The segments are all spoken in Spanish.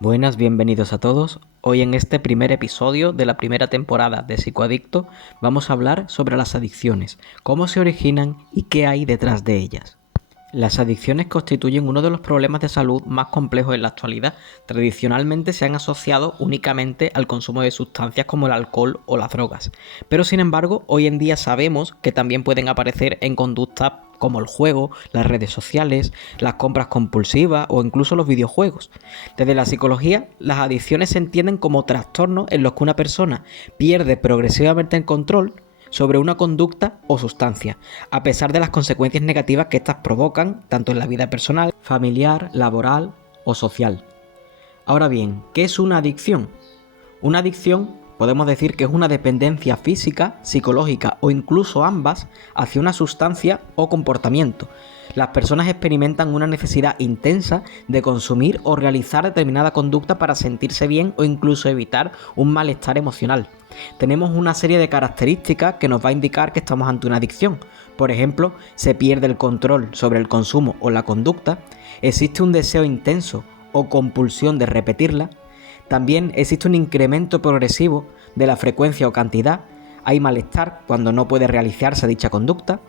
Buenas, bienvenidos a todos. Hoy en este primer episodio de la primera temporada de Psicoadicto vamos a hablar sobre las adicciones, cómo se originan y qué hay detrás de ellas. Las adicciones constituyen uno de los problemas de salud más complejos en la actualidad. Tradicionalmente se han asociado únicamente al consumo de sustancias como el alcohol o las drogas, pero sin embargo hoy en día sabemos que también pueden aparecer en conductas como el juego, las redes sociales, las compras compulsivas o incluso los videojuegos. Desde la psicología, las adicciones se entienden como trastornos en los que una persona pierde progresivamente el control sobre una conducta o sustancia, a pesar de las consecuencias negativas que éstas provocan, tanto en la vida personal, familiar, laboral o social. Ahora bien, ¿qué es una adicción? Una adicción podemos decir que es una dependencia física, psicológica o incluso ambas hacia una sustancia o comportamiento. Las personas experimentan una necesidad intensa de consumir o realizar determinada conducta para sentirse bien o incluso evitar un malestar emocional. Tenemos una serie de características que nos va a indicar que estamos ante una adicción. Por ejemplo, se pierde el control sobre el consumo o la conducta, existe un deseo intenso o compulsión de repetirla. También existe un incremento progresivo de la frecuencia o cantidad, hay malestar cuando no puede realizarse dicha conducta,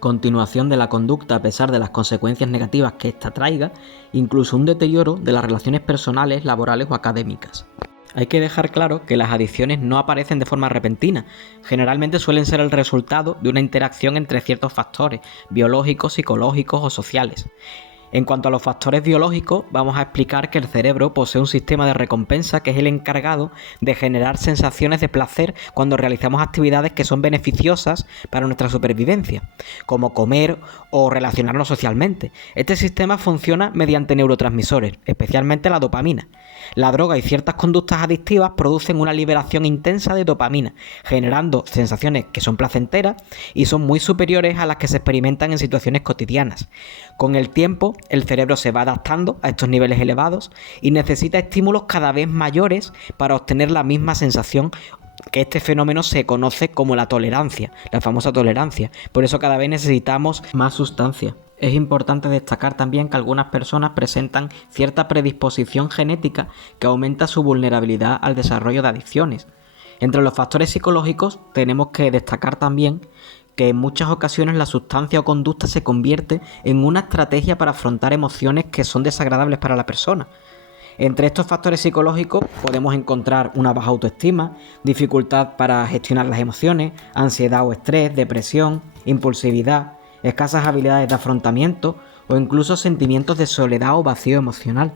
continuación de la conducta a pesar de las consecuencias negativas que ésta traiga, incluso un deterioro de las relaciones personales, laborales o académicas. Hay que dejar claro que las adicciones no aparecen de forma repentina, generalmente suelen ser el resultado de una interacción entre ciertos factores, biológicos, psicológicos o sociales. En cuanto a los factores biológicos, vamos a explicar que el cerebro posee un sistema de recompensa que es el encargado de generar sensaciones de placer cuando realizamos actividades que son beneficiosas para nuestra supervivencia, como comer o relacionarnos socialmente. Este sistema funciona mediante neurotransmisores, especialmente la dopamina. La droga y ciertas conductas adictivas producen una liberación intensa de dopamina, generando sensaciones que son placenteras y son muy superiores a las que se experimentan en situaciones cotidianas. Con el tiempo, el cerebro se va adaptando a estos niveles elevados y necesita estímulos cada vez mayores para obtener la misma sensación, que este fenómeno se conoce como la tolerancia, la famosa tolerancia. Por eso cada vez necesitamos más sustancia. Es importante destacar también que algunas personas presentan cierta predisposición genética que aumenta su vulnerabilidad al desarrollo de adicciones. Entre los factores psicológicos tenemos que destacar también que en muchas ocasiones la sustancia o conducta se convierte en una estrategia para afrontar emociones que son desagradables para la persona. Entre estos factores psicológicos podemos encontrar una baja autoestima, dificultad para gestionar las emociones, ansiedad o estrés, depresión, impulsividad, escasas habilidades de afrontamiento o incluso sentimientos de soledad o vacío emocional.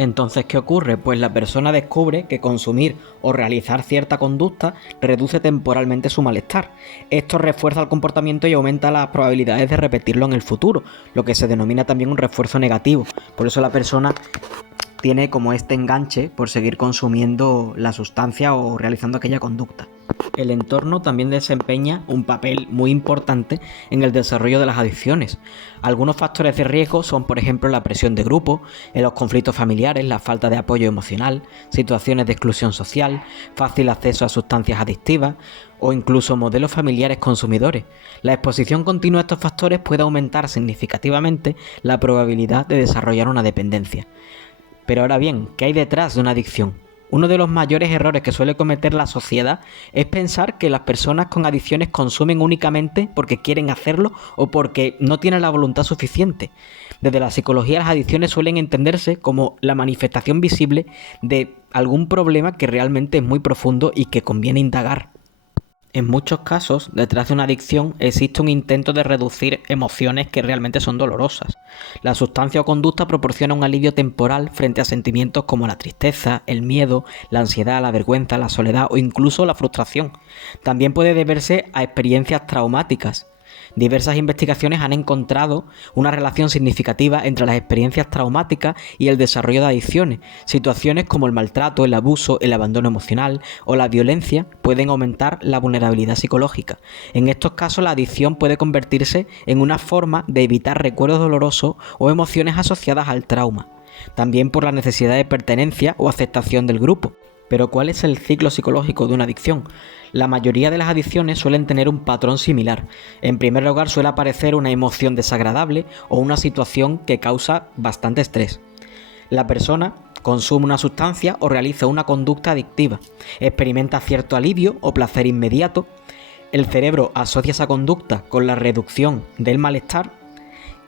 Entonces, ¿qué ocurre? Pues la persona descubre que consumir o realizar cierta conducta reduce temporalmente su malestar. Esto refuerza el comportamiento y aumenta las probabilidades de repetirlo en el futuro, lo que se denomina también un refuerzo negativo. Por eso la persona tiene como este enganche por seguir consumiendo la sustancia o realizando aquella conducta. El entorno también desempeña un papel muy importante en el desarrollo de las adicciones. Algunos factores de riesgo son, por ejemplo, la presión de grupo, los conflictos familiares, la falta de apoyo emocional, situaciones de exclusión social, fácil acceso a sustancias adictivas o incluso modelos familiares consumidores. La exposición continua a estos factores puede aumentar significativamente la probabilidad de desarrollar una dependencia. Pero ahora bien, ¿qué hay detrás de una adicción? Uno de los mayores errores que suele cometer la sociedad es pensar que las personas con adicciones consumen únicamente porque quieren hacerlo o porque no tienen la voluntad suficiente. Desde la psicología, las adicciones suelen entenderse como la manifestación visible de algún problema que realmente es muy profundo y que conviene indagar. En muchos casos, detrás de una adicción existe un intento de reducir emociones que realmente son dolorosas. La sustancia o conducta proporciona un alivio temporal frente a sentimientos como la tristeza, el miedo, la ansiedad, la vergüenza, la soledad o incluso la frustración. También puede deberse a experiencias traumáticas. Diversas investigaciones han encontrado una relación significativa entre las experiencias traumáticas y el desarrollo de adicciones. Situaciones como el maltrato, el abuso, el abandono emocional o la violencia pueden aumentar la vulnerabilidad psicológica. En estos casos, la adicción puede convertirse en una forma de evitar recuerdos dolorosos o emociones asociadas al trauma. También por la necesidad de pertenencia o aceptación del grupo. Pero ¿cuál es el ciclo psicológico de una adicción? La mayoría de las adicciones suelen tener un patrón similar. En primer lugar, suele aparecer una emoción desagradable o una situación que causa bastante estrés. La persona consume una sustancia o realiza una conducta adictiva, experimenta cierto alivio o placer inmediato, el cerebro asocia esa conducta con la reducción del malestar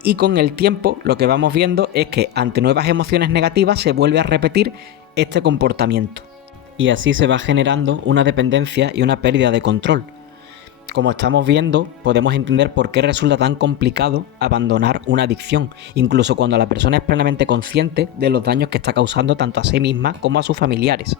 y con el tiempo lo que vamos viendo es que ante nuevas emociones negativas se vuelve a repetir este comportamiento. Y así se va generando una dependencia y una pérdida de control. Como estamos viendo, podemos entender por qué resulta tan complicado abandonar una adicción, incluso cuando la persona es plenamente consciente de los daños que está causando tanto a sí misma como a sus familiares.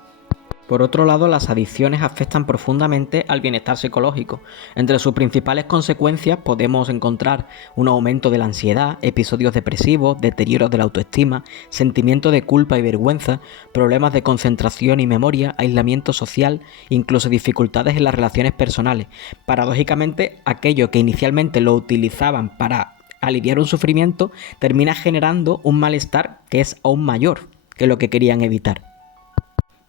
Por otro lado, las adicciones afectan profundamente al bienestar psicológico. Entre sus principales consecuencias podemos encontrar un aumento de la ansiedad, episodios depresivos, deterioros de la autoestima, sentimiento de culpa y vergüenza, problemas de concentración y memoria, aislamiento social, incluso dificultades en las relaciones personales. Paradójicamente, aquello que inicialmente lo utilizaban para aliviar un sufrimiento termina generando un malestar que es aún mayor que lo que querían evitar.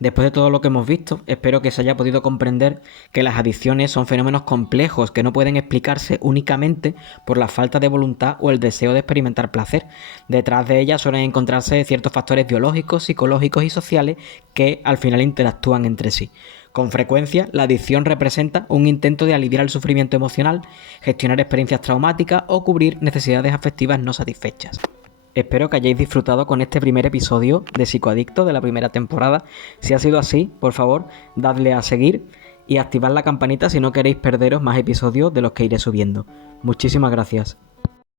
Después de todo lo que hemos visto, espero que se haya podido comprender que las adicciones son fenómenos complejos que no pueden explicarse únicamente por la falta de voluntad o el deseo de experimentar placer. Detrás de ellas suelen encontrarse ciertos factores biológicos, psicológicos y sociales que al final interactúan entre sí. Con frecuencia, la adicción representa un intento de aliviar el sufrimiento emocional, gestionar experiencias traumáticas o cubrir necesidades afectivas no satisfechas. Espero que hayáis disfrutado con este primer episodio de Psicoadicto de la primera temporada. Si ha sido así, por favor, dadle a seguir y activad la campanita si no queréis perderos más episodios de los que iré subiendo. Muchísimas gracias.